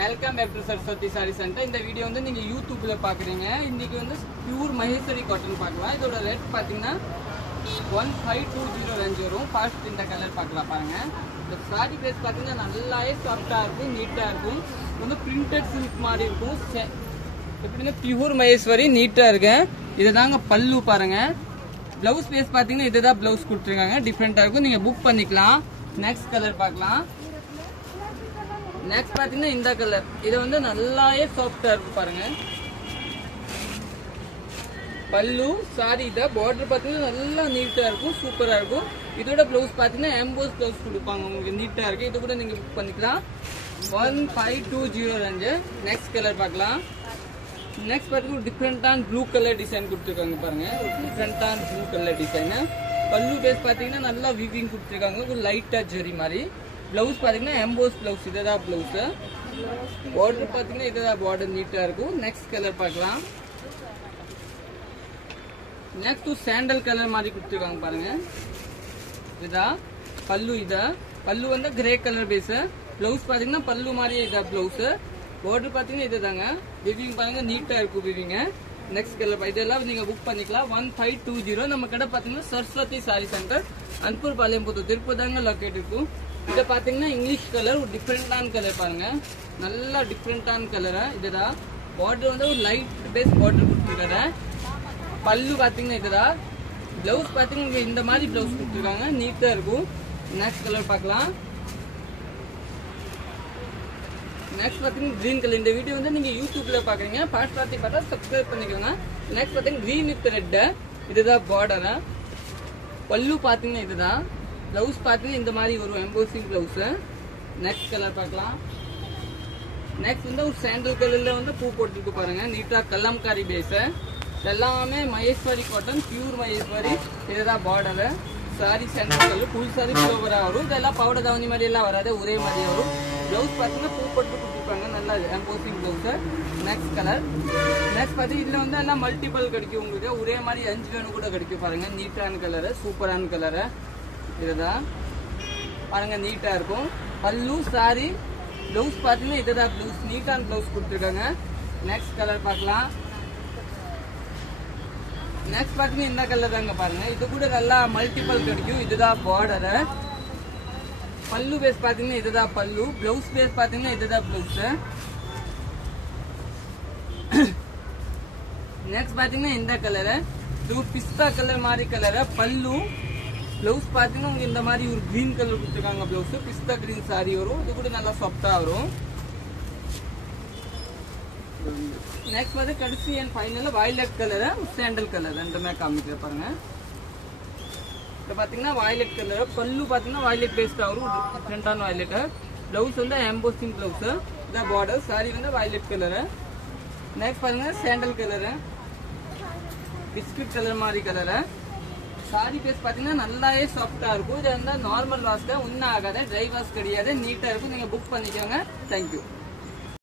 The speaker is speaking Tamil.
Welcome back to Saraswati sari centre. இந்த வீடியோ வந்து நீங்க யூடியூப்ல பாக்குறீங்க. இன்னைக்கு வந்து பியூர் மகேஸ்வரி காட்டன் பார்க்கலாம். இதோட ரேட் பாத்தீங்கன்னா 1520 ரேஞ்ச் வரும். ஃபர்ஸ்ட் இந்த கலர் பார்க்கலாம் பாருங்க. இந்த சாரி பிரைஸ் பாத்தீங்கன்னா நல்லாவே சாஃப்டா இருக்கும், நீட்டா இருக்கும். வந்து பிரிண்டட் சில்க் மாதிரி இருக்கும். எப்படின்னா பியூர் மகேஸ்வரி நீட்டா இருக்கு. இதுதாங்க பல்லு பாருங்க. பிளவுஸ் பீஸ் பாத்தீங்கன்னா இதுதான் பிளவுஸ் கொடுத்துருக்காங்க. டிஃப்ரெண்டா இருக்கும், நீங்க புக் பண்ணிக்கலாம். நெக்ஸ்ட் கலர் பார்க்கலாம். நெக்ஸ்ட் பாத்தீங்கன்னா இந்த கலர். இது வந்து நல்லாவே சாஃப்டா இருக்கும் பாருங்க. பல்லு சாரி இத பார்டர் பாத்தீங்கன்னா நல்லா நீட்டா இருக்கும், சூப்பரா இருக்கும். இதோட பிளவுஸ் பாத்தீங்கன்னா எம்போஸ் பிளவுஸ் கொடுப்பாங்க, உங்களுக்கு நீட்டா இருக்கு. இது கூட நீங்க புக் பண்ணிக்கலாம். 1520 ரேஞ்ச். நெக்ஸ்ட் கலர் பார்க்கலாம். நெக்ஸ்ட் பாத்தீங்கன்னா டிஃப்ரெண்டான ப்ளூ கலர் டிசைன் கொடுத்துருக்காங்க பாருங்க. டிஃப்ரெண்டான ப்ளூ கலர் டிசைன். பல்லு பேஸ் பாத்தீங்கன்னா நல்லா வீவிங் கொடுத்துருக்காங்க, ஒரு லைட்டா ஜெரி மாதிரி. பிளவுஸ் பாத்தீங்கன்னா எம்போஸ் பிளவுஸ், இதுதான் பிளவுஸ். பார்டர் பாத்தீங்கன்னா இதுதான் பார்டர், நீட்டா இருக்கும். நெக்ஸ்ட் கலர் பார்க்கலாம். நெக்ஸ்ட் சாண்டல் கலர் மாதிரி கொடுத்துருக்காங்க பாருங்க. இதா பல்லு. பல்லு வந்து கிரே கலர் பேஸ். பிளவுஸ் பாத்தீங்கன்னா பல்லு மாதிரியே இதா பிளவுஸ். பார்டர் பாத்தீங்கன்னா இதுதாங்க. விவிங் பாருங்க, நீட்டா இருக்கும் விவிங்க. நெக்ஸ்ட் கலர் இதெல்லாம் நீங்க புக் பண்ணிக்கலாம். 1520. நம்ம கடை பாத்தீங்கன்னா சரஸ்வதி சாரி சென்டர், அன்பூர் பாளையம், திருப்பூர் தாங்க லொக்கேட் இருக்கும். இதை பாத்தீங்கன்னா இங்கிலீஷ் கலர், ஒரு டிஃப்ரெண்டான கலர் பாருங்க. நல்லா டிஃப்ரெண்டான கலர். இதுதான் பார்டர் வந்து ஒரு லைட் பேஸ் பார்டர் கொடுத்துருக்காரு. பல்லு பாத்தீங்கன்னா இதுதான். பிளவுஸ் பாத்தீங்கன்னா இந்த மாதிரி பிளவுஸ் கொடுத்துருக்காங்க, நீட்டா இருக்கும். நெக்ஸ்ட் கலர் பார்க்கலாம். நெக்ஸ்ட் பாத்தீங்கன்னா கிரீன் கலர். இந்த வீடியோ வந்து நீங்க யூடியூப்ல பாக்குறீங்க. பாஸ்ட் பார்த்தா சப்ஸ்கிரைப் பண்ணிக்கோங்க. நெக்ஸ்ட் பாத்தீங்கன்னா கிரீன் வித் ரெட். இதுதான் பார்டர். பல்லு பாத்தீங்கன்னா இதுதான். பிளவுஸ் பாத்தீங்கன்னா இந்த மாதிரி ஒரு எம்போசிங் பிளவுஸ். நெக்ஸ்ட் கலர் பார்க்கலாம். நெக்ஸ்ட் வந்து ஒரு சாண்டல் கலர்ல வந்து பூ போட்டுருக்கு பாருங்க. நீட்டா கலம்காரி பேஸ். எல்லாமே மகேஸ்வரி காட்டன், பியூர் மகேஸ்வரி. இதுதான் border. Sari sandal colour, full sari ஃபிளோவரா வரும். இதெல்லாம் பவுடர் தவணி மாதிரி எல்லாம் வராது, ஒரே மாதிரி வரும். பிளவுஸ் பாத்தீங்கன்னா பூ போட்டு கொடுத்துருப்பாங்க, நல்லா embossing blouse. Next colour. Next பாத்தீங்கன்னா இதுல வந்து எல்லாம் மல்டிபிள் கிடைக்கும் உங்களுக்கு. ஒரே மாதிரி 5 வேணும் கூட கிடைக்கும் பாருங்க. நீட்டான கலர், சூப்பரான கலர். இதுதான் பாருங்க, நீட்டா இருக்கும். பல்லு சாரி. பிளவுஸ் பாத்தீங்கன்னா இதுதான் பிளவுஸ், நீட்டான பிளவுஸ் கொடுத்துருக்காங்க. நெக்ஸ்ட் கலர் பார்க்கலாம். நெக்ஸ்ட் பாத்தீங்கன்னா இந்த கலர் தாங்க பாருங்க. இது கூட நல்லா மல்டிபிள் கிடைக்கும். இதுதான் பார்டர். பல்லு பேஸ் பாத்தீங்கன்னா இதுதான் பல்லு. பிளவுஸ் பேஸ் பாத்தீங்கன்னா இதுதான் பிளவுஸ். நெக்ஸ்ட் பாத்தீங்கன்னா இந்த கலர். இது பிஸ்தா கலர் மாதிரி கலர். பல்லு. பிளவுஸ் பாத்தீங்கன்னா உங்களுக்கு இந்த மாதிரி ஒரு கிரீன் கலர் கொடுத்துருக்காங்க. பிளவுஸ் பிஸ்தா கிரீன் சாரி வரும். இது கூட நல்லா சாஃப்டா வரும். நெக்ஸ்ட் வந்து கடைசி and final violet colour, sandal colour ரெண்டுமே காமிக்கிற பாருங்க. இப்போ பாத்தீங்கன்னா வயலட் கலர். பல்லு பாத்தீங்கன்னா வயலட் பேஸ்டா வரும், டிஃப்ரெண்டான வயலட். பிளவுஸ் வந்து எம்போசிங் பிளவுஸ். இந்த பார்டர். சாரி வந்து வயலட் கலர். நெக்ஸ்ட் பாருங்க சாண்டல் கலர், பிஸ்கட் கலர் மாதிரி கலர். சாரி பேஸ் பாத்தீங்கன்னா நல்லாவே சாஃப்டா இருக்கும். இது வந்து நார்மல் வாஷ்க்கு ஒன்னும் ஆகாது, ட்ரை வாஷ் கிடையாது, நீட்டா இருக்கும். நீங்க புக் பண்ணிக்கோங்க. தேங்க்யூ.